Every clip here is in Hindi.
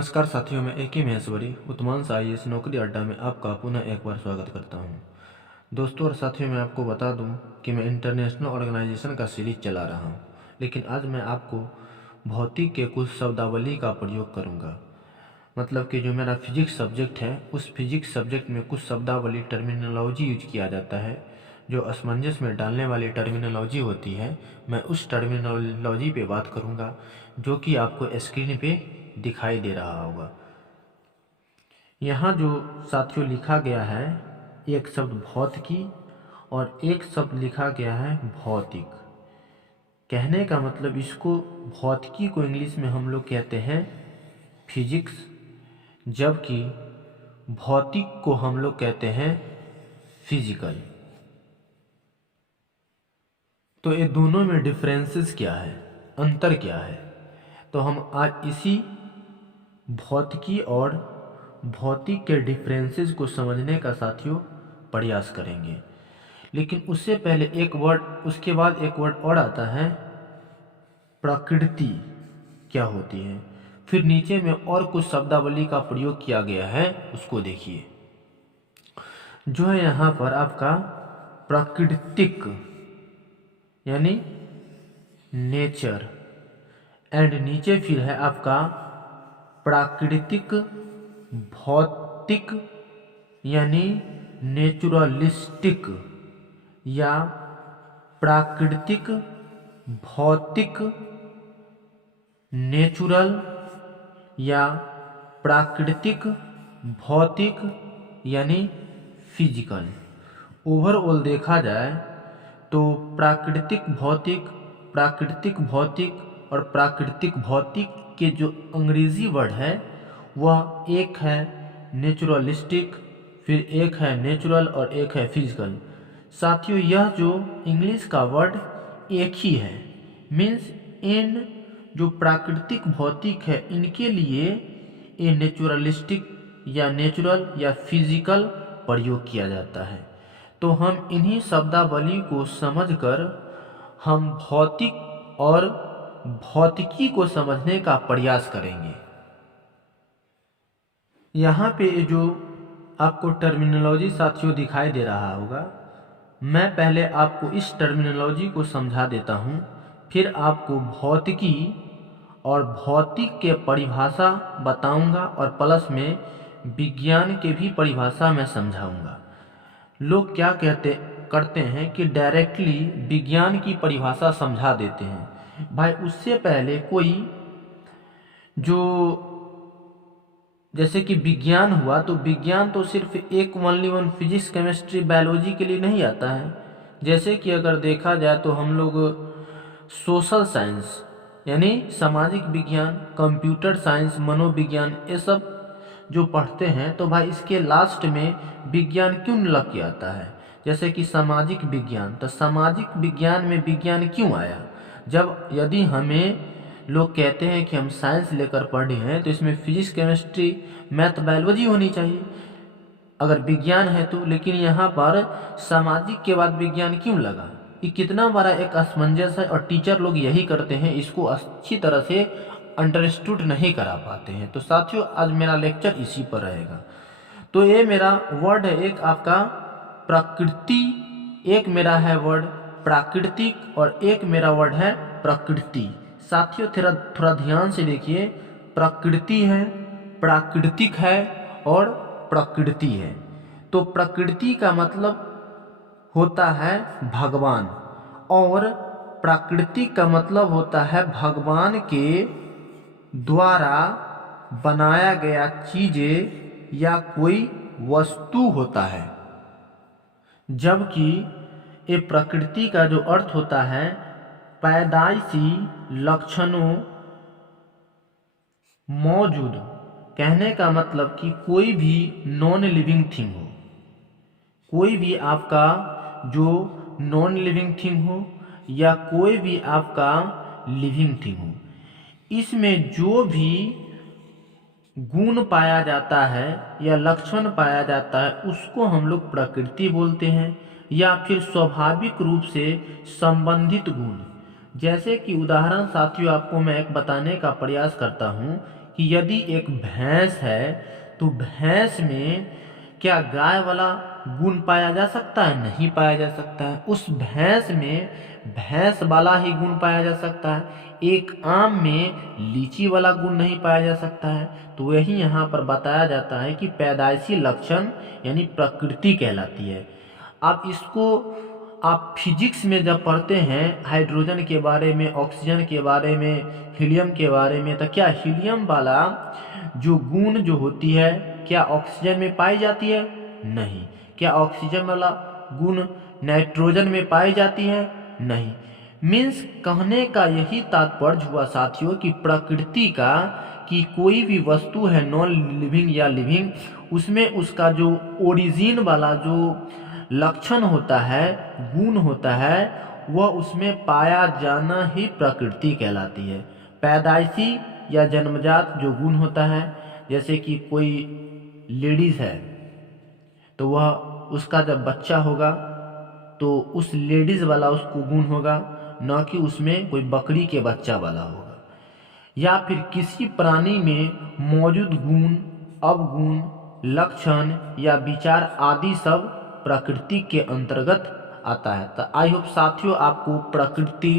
नमस्कार साथियों, मैं एक ही महेश्वरी उत्मांश IAS नौकरी अड्डा में आपका पुनः एक बार स्वागत करता हूं। दोस्तों और साथियों, मैं आपको बता दूं कि मैं इंटरनेशनल ऑर्गेनाइजेशन का सीरीज चला रहा हूं, लेकिन आज मैं आपको भौतिक के कुछ शब्दावली का प्रयोग करूंगा। मतलब कि जो मेरा फिजिक्स सब्जेक्ट है, उस फिजिक्स सब्जेक्ट में कुछ शब्दावली टर्मिनोलॉजी यूज किया जाता है, जो असमंजस में डालने वाली टर्मिनोलॉजी होती है। मैं उस टर्मिनोलॉजी पे बात करूंगा जो कि आपको स्क्रीन पे दिखाई दे रहा होगा। यहाँ जो साथियों लिखा गया है, एक शब्द भौतिकी और एक शब्द लिखा गया है भौतिक। कहने का मतलब इसको भौतिकी को इंग्लिश में हम लोग कहते हैं फिजिक्स, जबकि भौतिक को हम लोग कहते हैं फिजिकल। तो ये दोनों में डिफरेंसेस क्या है, अंतर क्या है, तो हम आज इसी भौतिकी और भौतिक के डिफरेंसेस को समझने का साथियों प्रयास करेंगे। लेकिन उससे पहले एक वर्ड, उसके बाद एक वर्ड और आता है प्रकृति क्या होती है। फिर नीचे में और कुछ शब्दावली का प्रयोग किया गया है, उसको देखिए। जो है यहाँ पर आपका प्राकृतिक यानी नेचर, एंड नीचे फिर है आपका प्राकृतिक भौतिक यानी नेचुरलिस्टिक, या प्राकृतिक भौतिक नेचुरल, या प्राकृतिक भौतिक यानी फिजिकल। ओवरऑल देखा जाए तो प्राकृतिक भौतिक और प्राकृतिक भौतिक के जो अंग्रेजी वर्ड है वह एक है नेचुरलिस्टिक, फिर एक है नेचुरल और एक है फिजिकल। साथियों, यह जो इंग्लिश का वर्ड एक ही है, मीन्स इन जो प्राकृतिक भौतिक है इनके लिए ये नेचुरलिस्टिक या नेचुरल या फिजिकल प्रयोग किया जाता है। तो हम इन्हीं शब्दावली को समझकर हम भौतिक और भौतिकी को समझने का प्रयास करेंगे। यहाँ पे जो आपको टर्मिनोलॉजी साथियों दिखाई दे रहा होगा, मैं पहले आपको इस टर्मिनोलॉजी को समझा देता हूँ, फिर आपको भौतिकी और भौतिक के परिभाषा बताऊंगा और प्लस में विज्ञान के भी परिभाषा मैं समझाऊंगा। लोग क्या करते हैं कि डायरेक्टली विज्ञान की परिभाषा समझा देते हैं। भाई उससे पहले कोई जो जैसे कि विज्ञान हुआ, तो विज्ञान तो सिर्फ एक only one physics chemistry biology के लिए नहीं आता है। जैसे कि अगर देखा जाए तो हम लोग सोशल साइंस यानी सामाजिक विज्ञान, कंप्यूटर साइंस, मनोविज्ञान, ये सब जो पढ़ते हैं, तो भाई इसके लास्ट में विज्ञान क्यों लग के आता है। जैसे कि सामाजिक विज्ञान, तो सामाजिक विज्ञान में विज्ञान क्यों आया। जब यदि हमें लोग कहते हैं कि हम साइंस लेकर पढ़े हैं, तो इसमें फिजिक्स केमिस्ट्री मैथ बायोलॉजी होनी चाहिए अगर विज्ञान है तो। लेकिन यहाँ पर सामाजिक के बाद विज्ञान क्यों लगा, ये कितना बड़ा एक असमंजस है, और टीचर लोग यही करते हैं, इसको अच्छी तरह से अंडरस्टूड नहीं करा पाते हैं। तो साथियों, आज मेरा लेक्चर इसी पर रहेगा। तो ये मेरा वर्ड है एक आपका प्रकृति, एक मेरा है वर्ड प्राकृतिक, और एक मेरा वर्ड है प्रकृति। साथियों थोड़ा ध्यान से देखिए, प्रकृति है, प्राकृतिक है और प्रकृति है। तो प्रकृति का मतलब होता है भगवान, और प्राकृतिक का मतलब होता है भगवान के द्वारा बनाया गया चीजें या कोई वस्तु होता है। जबकि ये प्रकृति का जो अर्थ होता है पैदाइशी लक्षणों मौजूद, कहने का मतलब कि कोई भी नॉन लिविंग थिंग हो, कोई भी आपका जो नॉन लिविंग थिंग हो या कोई भी आपका लिविंग थिंग हो, इसमें जो भी गुण पाया जाता है या लक्षण पाया जाता है उसको हम लोग प्रकृति बोलते हैं, या फिर स्वाभाविक रूप से संबंधित गुण। जैसे कि उदाहरण साथियों आपको मैं एक बताने का प्रयास करता हूँ कि कि यदि एक भैंस है तो भैंस में क्या गाय वाला गुण पाया जा सकता है? नहीं पाया जा सकता है। उस भैंस में भैंस वाला ही गुण पाया जा सकता है। एक आम में लीची वाला गुण नहीं पाया जा सकता है। तो यही यहाँ पर बताया जाता है कि पैदाइशी लक्षण यानी प्रकृति कहलाती है। आप इसको आप फिजिक्स में जब पढ़ते हैं हाइड्रोजन के बारे में, ऑक्सीजन के बारे में, हीलियम के बारे में, तो क्या हीलियम वाला जो गुण जो होती है क्या ऑक्सीजन में पाई जाती है? नहीं। क्या ऑक्सीजन वाला गुण नाइट्रोजन में पाई जाती है? नहीं। मीन्स कहने का यही तात्पर्य हुआ साथियों कि प्रकृति का कि कोई भी वस्तु है नॉन लिविंग या लिविंग, उसमें उसका जो ओरिजिन वाला जो लक्षण होता है, गुण होता है, वह उसमें पाया जाना ही प्रकृति कहलाती है। पैदाइशी या जन्मजात जो गुण होता है, जैसे कि कोई लेडीज है तो वह उसका जब बच्चा होगा तो उस लेडीज वाला उसको गुण होगा, न कि उसमें कोई बकरी के बच्चा वाला होगा। या फिर किसी प्राणी में मौजूद गुण, अवगुण, लक्षण या विचार आदि सब प्रकृति के अंतर्गत आता है। तो आई होप साथियों आपको प्रकृति,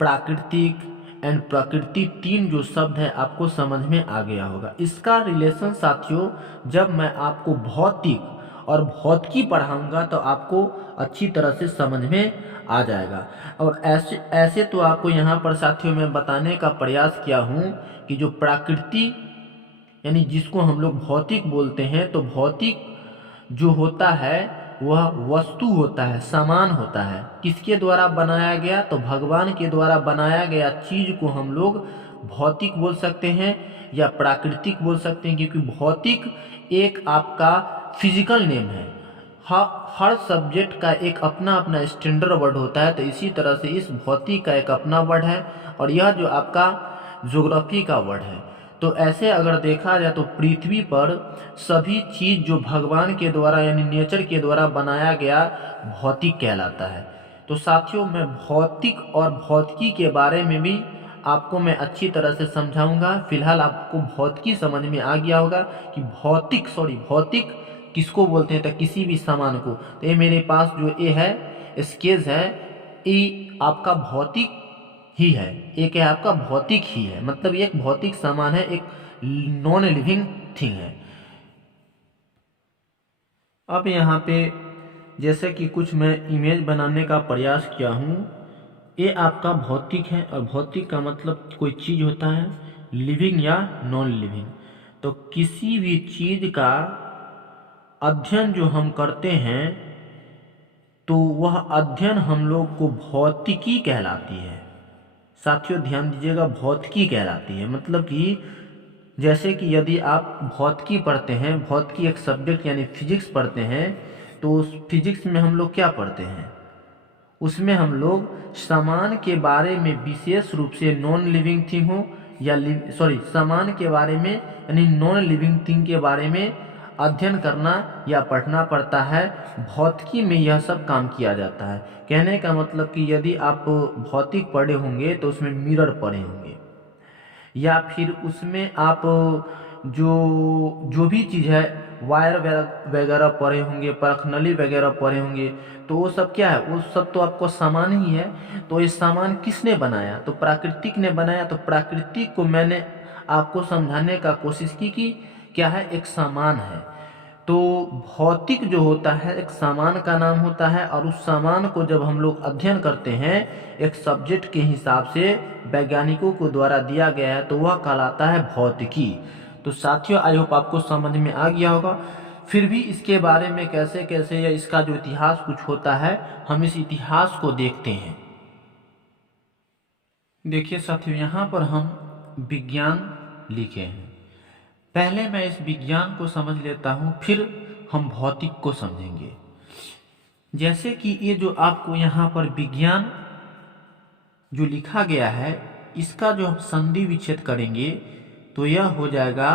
प्राकृतिक एंड प्रकृति तीन जो शब्द है आपको समझ में आ गया होगा। इसका रिलेशन साथियों जब मैं आपको भौतिक और भौतिकी पढ़ाऊंगा तो आपको अच्छी तरह से समझ में आ जाएगा। और ऐसे तो आपको यहाँ पर साथियों मैं बताने का प्रयास किया हूँ कि जो प्रकृति यानी जिसको हम लोग भौतिक बोलते हैं, तो भौतिक जो होता है वह वस्तु होता है, सामान होता है। किसके द्वारा बनाया गया? तो भगवान के द्वारा बनाया गया चीज को हम लोग भौतिक बोल सकते हैं या प्राकृतिक बोल सकते हैं, क्योंकि भौतिक एक आपका फिजिकल नेम है। हर सब्जेक्ट का एक अपना अपना स्टैंडर्ड वर्ड होता है, तो इसी तरह से इस भौतिक का एक अपना वर्ड है और यह जो आपका ज्योग्राफी का वर्ड है। तो ऐसे अगर देखा जाए तो पृथ्वी पर सभी चीज जो भगवान के द्वारा यानी नेचर के द्वारा बनाया गया भौतिक कहलाता है। तो साथियों मैं भौतिक और भौतिकी के बारे में भी आपको मैं अच्छी तरह से समझाऊंगा। फिलहाल आपको भौतिकी समझ में आ गया होगा कि भौतिक किसको बोलते हैं, तो किसी भी सामान को। तो ये मेरे पास जो ये है स्केच है, ये आपका भौतिक ही है, एक है आपका भौतिक ही है, मतलब ये एक भौतिक सामान है, एक नॉन लिविंग थिंग है। अब यहाँ पे जैसे कि कुछ मैं इमेज बनाने का प्रयास किया हूँ, ये आपका भौतिक है और भौतिक का मतलब कोई चीज होता है लिविंग या नॉन लिविंग। तो किसी भी चीज का अध्ययन जो हम करते हैं तो वह अध्ययन हम लोग को भौतिकी कहलाती है। साथियों ध्यान दीजिएगा, भौतिकी कहलाती है। मतलब कि जैसे कि यदि आप भौतिकी पढ़ते हैं, भौतिकी एक सब्जेक्ट यानी फिजिक्स पढ़ते हैं, तो उस फिजिक्स में हम लोग क्या पढ़ते हैं? उसमें हम लोग सामान के बारे में विशेष रूप से नॉन लिविंग थिंग हो या सामान के बारे में यानी नॉन लिविंग थिंग के बारे में अध्ययन करना या पढ़ना पड़ता है। भौतिकी में यह सब काम किया जाता है। कहने का मतलब कि यदि आप भौतिक पढ़े होंगे तो उसमें मिरर पढ़े होंगे, या फिर उसमें आप जो भी चीज़ है वायर वगैरह पढ़े होंगे, परखनली वगैरह पढ़े होंगे, तो वो सब क्या है? वो सब तो आपको सामान ही है। तो ये सामान किसने बनाया? तो प्राकृतिक ने बनाया। तो प्राकृतिक को मैंने आपको समझाने का कोशिश की कि क्या है, एक सामान है। तो भौतिक जो होता है एक सामान का नाम होता है, और उस सामान को जब हम लोग अध्ययन करते हैं एक सब्जेक्ट के हिसाब से वैज्ञानिकों को द्वारा दिया गया है, तो वह कहलाता है भौतिकी। तो साथियों आई होप आपको समझ में आ गया होगा। फिर भी इसके बारे में कैसे कैसे या इसका जो इतिहास कुछ होता है, हम इस इतिहास को देखते हैं। देखिए साथियों, यहाँ पर हम विज्ञान लिखे हैं। पहले मैं इस विज्ञान को समझ लेता हूँ, फिर हम भौतिक को समझेंगे। जैसे कि ये जो आपको यहाँ पर विज्ञान जो लिखा गया है, इसका जो हम संधि विच्छेद करेंगे तो यह हो जाएगा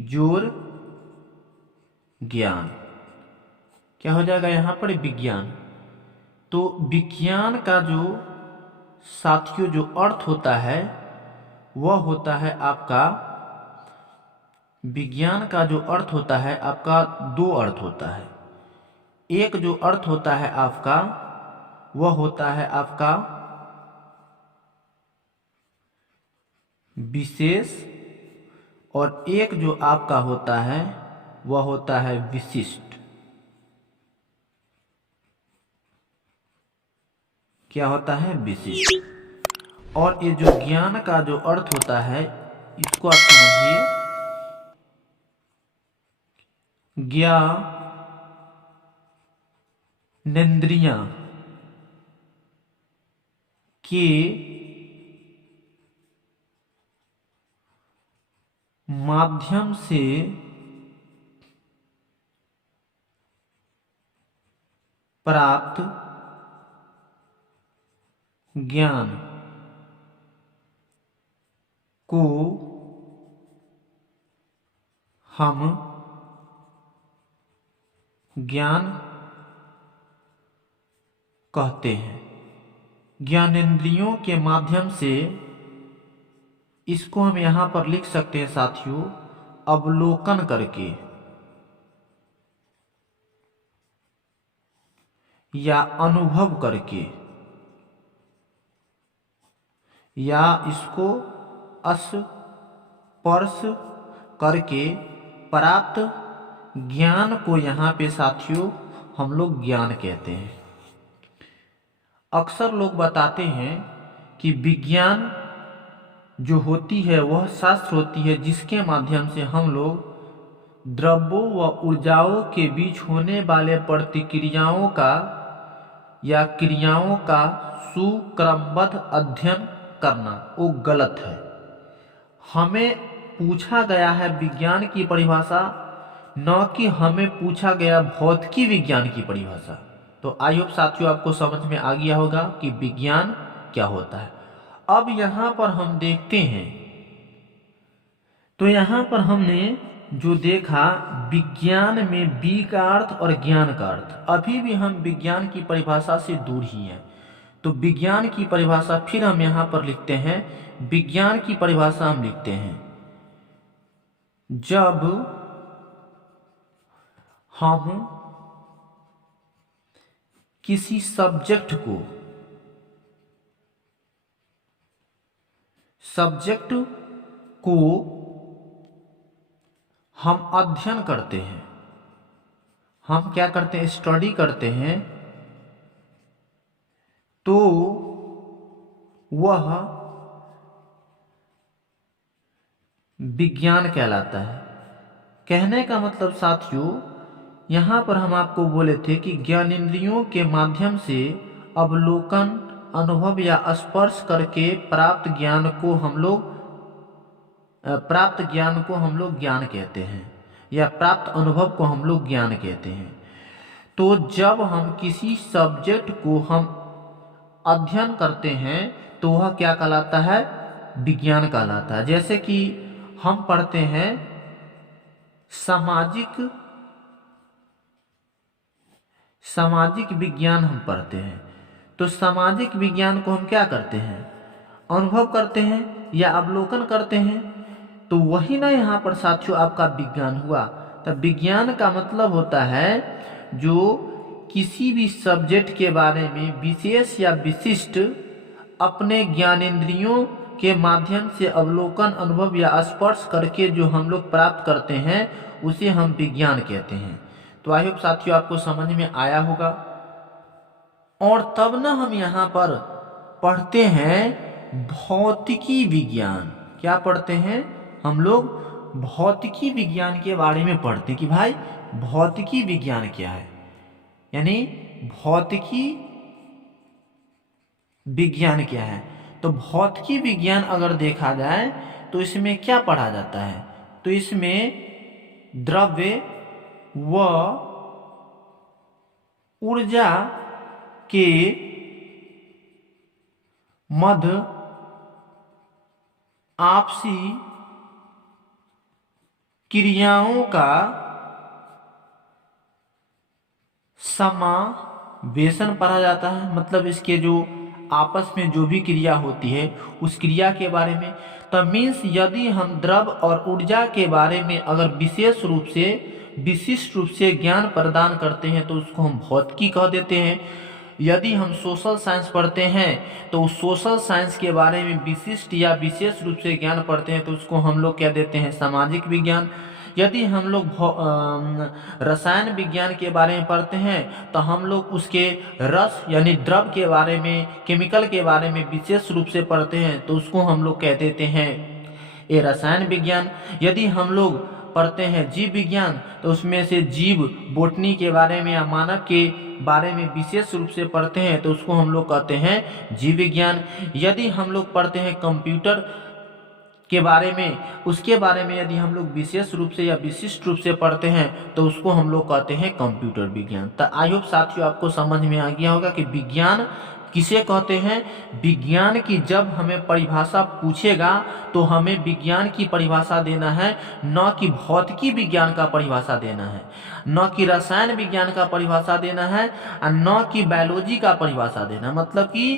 जोड़ ज्ञान। क्या हो जाएगा यहाँ पर? विज्ञान। तो विज्ञान का जो साथियों जो अर्थ होता है वह होता है आपका, विज्ञान का जो अर्थ होता है आपका दो अर्थ होता है। एक जो अर्थ होता है आपका वह होता है आपका विशेष, और एक जो आपका होता है वह होता है विशिष्ट। क्या होता है? विशिष्ट। और ये जो ज्ञान का जो अर्थ होता है इसको आप समझिए, ज्ञानेंद्रियां के माध्यम से प्राप्त ज्ञान को हम ज्ञान कहते हैं। ज्ञानेंद्रियों के माध्यम से, इसको हम यहां पर लिख सकते हैं साथियों, अवलोकन करके या अनुभव करके, या इसको स्पर्श करके प्राप्त ज्ञान को यहाँ पे साथियों हम लोग ज्ञान कहते हैं। अक्सर लोग बताते हैं कि विज्ञान जो होती है वह शास्त्र होती है जिसके माध्यम से हम लोग द्रव्यों व ऊर्जाओं के बीच होने वाले प्रतिक्रियाओं का या क्रियाओं का सुक्रमबद्ध अध्ययन करना, वो गलत है। हमें पूछा गया है विज्ञान की परिभाषा, न कि हमें पूछा गया भौतिकी विज्ञान की परिभाषा। तो आई होप साथियों आपको समझ में आ गया होगा कि विज्ञान क्या होता है। अब यहाँ पर हम देखते हैं, तो यहाँ पर हमने जो देखा विज्ञान में बी का अर्थ और ज्ञान का अर्थ, अभी भी हम विज्ञान की परिभाषा से दूर ही हैं। तो विज्ञान की परिभाषा फिर हम यहाँ पर लिखते हैं, विज्ञान की परिभाषा हम लिखते हैं, जब हम किसी सब्जेक्ट को हम अध्ययन करते हैं, हम क्या करते हैं? स्टडी करते हैं, तो वह विज्ञान कहलाता है। कहने का मतलब साथियों, यहाँ पर हम आपको बोले थे कि ज्ञानेंद्रियों के माध्यम से अवलोकन, अनुभव या स्पर्श करके प्राप्त ज्ञान को हम लोग ज्ञान कहते हैं, या प्राप्त अनुभव को हम लोग ज्ञान कहते हैं। तो जब हम किसी सब्जेक्ट को हम अध्ययन करते हैं तो वह क्या कहलाता है? विज्ञान कहलाता है। जैसे कि हम पढ़ते हैं सामाजिक विज्ञान हम पढ़ते हैं, तो सामाजिक विज्ञान को हम क्या करते हैं? अनुभव करते हैं या अवलोकन करते हैं। तो वही ना यहाँ पर साथियों आपका विज्ञान हुआ। तो विज्ञान का मतलब होता है जो किसी भी सब्जेक्ट के बारे में विशेष या विशिष्ट अपने ज्ञानेंद्रियों के माध्यम से अवलोकन, अनुभव या स्पर्श करके जो हम लोग प्राप्त करते हैं उसे हम विज्ञान कहते हैं। तो आई होप साथियों आपको समझ में आया होगा। और तब ना हम यहाँ पर पढ़ते हैं भौतिकी विज्ञान। क्या पढ़ते हैं? हम लोग भौतिकी विज्ञान के बारे में पढ़ते हैं कि भाई भौतिकी विज्ञान क्या है, यानी भौतिकी विज्ञान क्या है। तो भौतिकी विज्ञान अगर देखा जाए तो इसमें क्या पढ़ा जाता है? तो इसमें द्रव्य व ऊर्जा के मध्य आपसी क्रियाओं का समावेशन पढ़ा जाता है। मतलब इसके जो आपस में जो भी क्रिया होती है उस क्रिया के बारे में। तो मीन्स यदि हम द्रव और ऊर्जा के बारे में अगर विशिष्ट रूप से ज्ञान प्रदान करते हैं तो उसको हम भौतिकी कह देते हैं। यदि हम सोशल साइंस पढ़ते हैं तो उस सोशल साइंस के बारे में विशिष्ट या विशेष रूप से ज्ञान पढ़ते हैं तो उसको हम लोग कह देते हैं सामाजिक विज्ञान। यदि हम लोग रसायन विज्ञान के बारे में पढ़ते हैं तो हम लोग उसके रस यानी द्रव के बारे में, केमिकल के बारे में विशेष रूप से पढ़ते हैं तो उसको हम लोग कह देते हैं ये रसायन विज्ञान। यदि हम लोग पढ़ते हैं जीव विज्ञान तो उसमें से जीव, बोटनी के बारे में या मानव के बारे में विशेष रूप से पढ़ते हैं तो उसको हम लोग कहते हैं जीव विज्ञान। यदि हम लोग पढ़ते हैं कंप्यूटर के बारे में, उसके बारे में यदि हम लोग विशेष रूप से या विशिष्ट रूप से पढ़ते हैं तो उसको हम लोग कहते हैं कंप्यूटर विज्ञान। तो आई होप साथियों आपको समझ में आ गया होगा कि विज्ञान किसे कहते हैं। विज्ञान की जब हमें परिभाषा पूछेगा तो हमें विज्ञान की परिभाषा देना है, न कि भौतिकी विज्ञान का परिभाषा देना है, न कि रसायन विज्ञान का परिभाषा देना है और न कि बायोलॉजी का परिभाषा देना। मतलब कि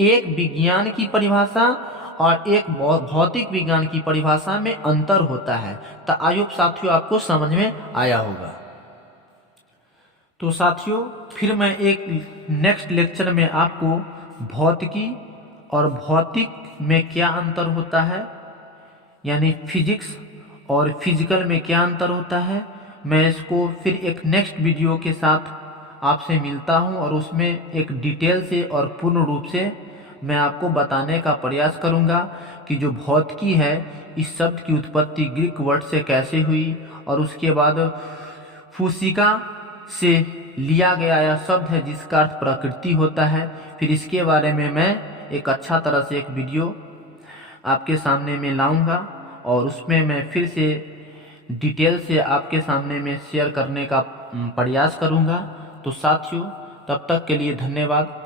एक विज्ञान की परिभाषा और एक भौतिक विज्ञान की परिभाषा में अंतर होता है। तो आई होप साथियों आपको समझ में आया होगा। तो साथियों फिर मैं एक नेक्स्ट लेक्चर में आपको भौतिकी और भौतिक में क्या अंतर होता है, यानी फिजिक्स और फिजिकल में क्या अंतर होता है, मैं इसको फिर एक नेक्स्ट वीडियो के साथ आपसे मिलता हूं और उसमें एक डिटेल से और पूर्ण रूप से मैं आपको बताने का प्रयास करूंगा कि जो भौतिकी है इस शब्द की उत्पत्ति ग्रीक वर्ड से कैसे हुई और उसके बाद फूसिका से लिया गया यह शब्द है जिसका अर्थ प्रकृति होता है। फिर इसके बारे में मैं एक अच्छा तरह से एक वीडियो आपके सामने में लाऊंगा और उसमें मैं फिर से डिटेल से आपके सामने में शेयर करने का प्रयास करूंगा। तो साथियों तब तक के लिए धन्यवाद।